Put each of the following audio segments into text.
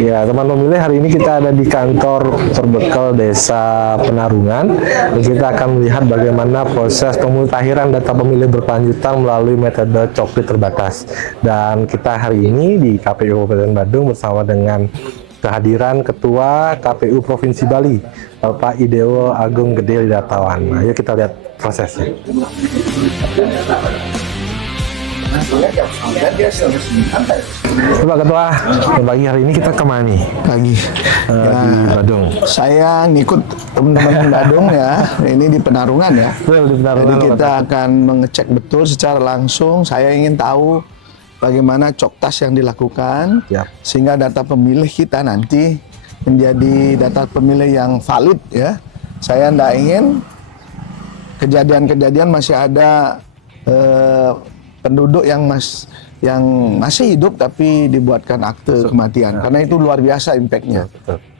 Ya, teman pemilih, hari ini kita ada di kantor Perbekal Desa Penarungan dan kita akan melihat bagaimana proses pemutahiran data pemilih berkelanjutan melalui metode coklit terbatas. Dan kita hari ini di KPU Kabupaten Badung bersama dengan kehadiran Ketua KPU Provinsi Bali, Bapak Idewo Agung Gede Lidatawan. Nah, yuk kita lihat prosesnya. Pak Ketua, pagi hari ini kita kemana nih? Pagi Di Badung. saya ngikut teman-teman Badung ya, ini di Penarungan ya. Betul, di Penarungan. Jadi kita akan mengecek betul secara langsung. Saya ingin tahu bagaimana coktas yang dilakukan, Siap. sehingga data pemilih kita nanti menjadi data pemilih yang valid ya. Saya tidak ingin kejadian-kejadian masih ada penduduk yang masih hidup tapi dibuatkan akte kematian, karena itu luar biasa impactnya.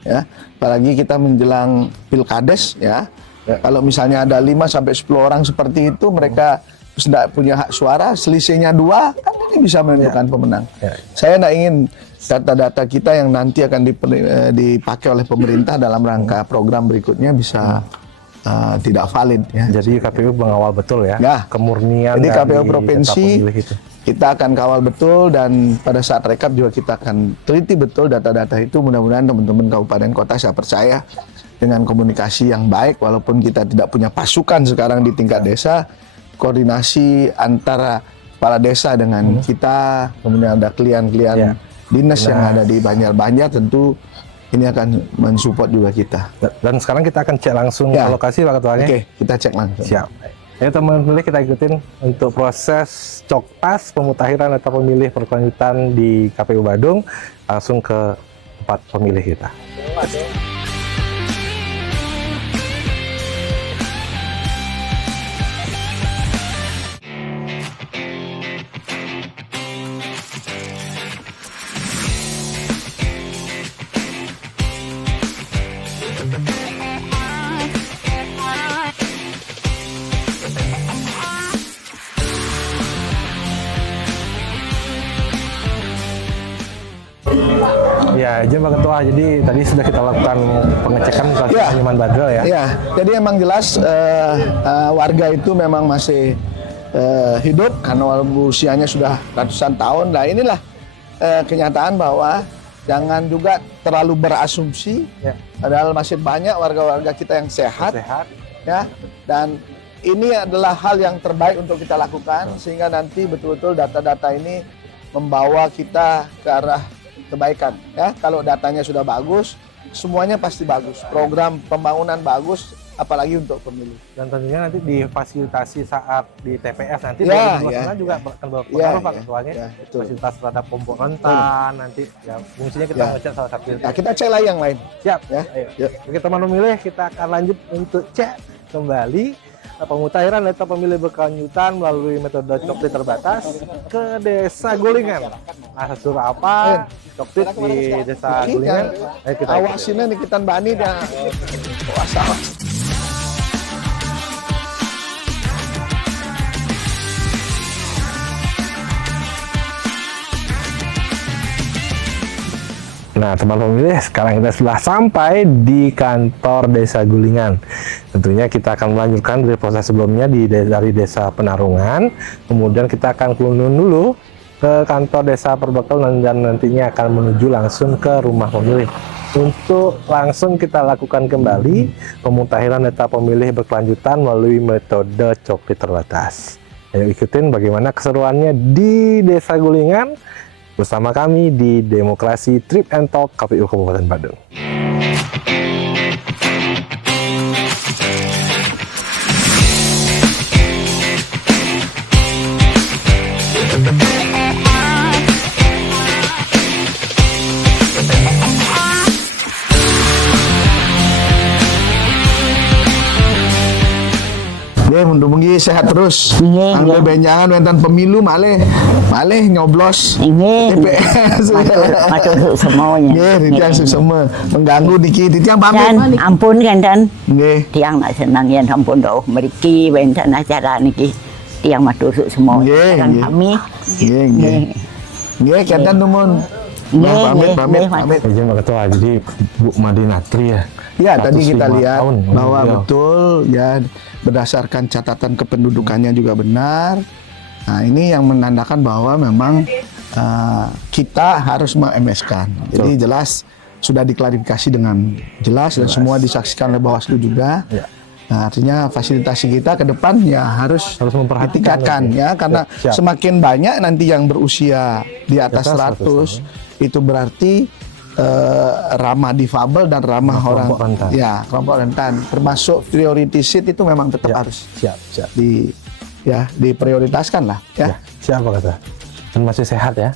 Ya, apalagi kita menjelang pilkades ya. Kalau misalnya ada 5-10 orang seperti itu, mereka tidak punya hak suara, selisihnya 2, kan ini bisa menentukan pemenang. Saya tidak ingin data-data kita yang nanti akan dipakai oleh pemerintah dalam rangka program berikutnya bisa tidak valid ya. Jadi KPU mengawal betul ya, kemurnian. Jadi dari KPU provinsi kita akan kawal betul, dan pada saat rekap juga kita akan teliti betul data-data itu. Mudah-mudahan teman-teman kabupaten kota, saya percaya dengan komunikasi yang baik, walaupun kita tidak punya pasukan sekarang di tingkat desa, koordinasi antara kepala desa dengan kita, kemudian ada klien-klien dinas yang ada di Banjar-Banjar, tentu ini akan mensupport juga kita. Dan sekarang kita akan cek langsung ke lokasi, Pak Ketuanya. Oke, kita cek langsung. Siap. Ya teman pemilih, kita ikutin untuk proses coktas pemutahiran data pemilih berkelanjutan di KPU Badung, langsung ke tempat pemilih kita. Ya, izin Pak Ketua, jadi tadi sudah kita lakukan pengecekan ke Nyoman Badrel ya. Iya, jadi emang jelas warga itu memang masih hidup karena walaupun usianya sudah ratusan tahun. Nah, inilah kenyataan bahwa jangan juga terlalu berasumsi. Padahal masih banyak warga-warga kita yang sehat. Ya, dan ini adalah hal yang terbaik untuk kita lakukan, sehingga nanti betul-betul data-data ini membawa kita ke arah kebaikan ya. Kalau datanya sudah bagus, semuanya pasti bagus. Program pembangunan bagus, apalagi untuk pemilu. Dan tentunya nanti difasilitasi saat di TPS nanti juga akan berpengaruh Pak Ketuanya. Fasilitas terhadap kelompok rentan nanti ya, fungsinya kita ngecek salah satu. Nah, kita cek lagi yang lain. Siap ya. Ayo. Oke teman pemilih, kita akan lanjut untuk cek kembali pemutahiran data pemilih berkelanjutan melalui metode coklit terbatas ke Desa Gulingan. Nah, sesuatu apa coklit di Desa Gulingan? Ayo kita awasinnya nih, kita Mbak Ani dia kuasa. Nah, teman pemilih, sekarang kita sudah sampai di kantor Desa Gulingan. Tentunya kita akan melanjutkan dari proses sebelumnya dari Desa Penarungan. Kemudian kita akan kunjung dulu ke kantor Desa Perbekal dan nantinya akan menuju langsung ke rumah pemilih. Untuk langsung kita lakukan kembali pemutahiran data pemilih berkelanjutan melalui metode coklit terbatas. Ayo ikutin bagaimana keseruannya di Desa Gulingan bersama kami di Demokrasi Trip and Talk KPU Kabupaten Badung. Dia mudah-mudahan sehat terus. Angga benjangan wenten pemilu malih nyoblos TPS. Masuk semuanya. Nggih, semua mengganggu dikit tiang pamit. Dan ampun kan dan. Nggih. Tiang nak senang yen ampun doh mriki wenten acara niki. Tiang masuk semua. Nggih, Kan kami. Nggih. Nggih, kenten numun. Pamit. Izin Pak Ketua, jadi Bu Madinatri ya. Ya, tadi kita 105 lihat tahun bahwa beliau. betul ya berdasarkan catatan kependudukannya juga benar. Nah, ini yang menandakan bahwa memang kita harus meng-MS-kan. Jadi jelas sudah diklarifikasi dengan jelas dan semua disaksikan oleh Bawaslu juga. Ya. Nah, artinya fasilitasi kita ke depan ya harus memperhatikan ditingkatkan itu. ya, karena Siap. semakin banyak nanti yang berusia di atas 100 itu berarti ramah difabel dan ramah orang kelompok rentan. ya kelompok rentan, termasuk priority seat itu memang tetap harus Siap. diprioritaskan lah ya. Siap Pak Ketua. Dan masih sehat ya.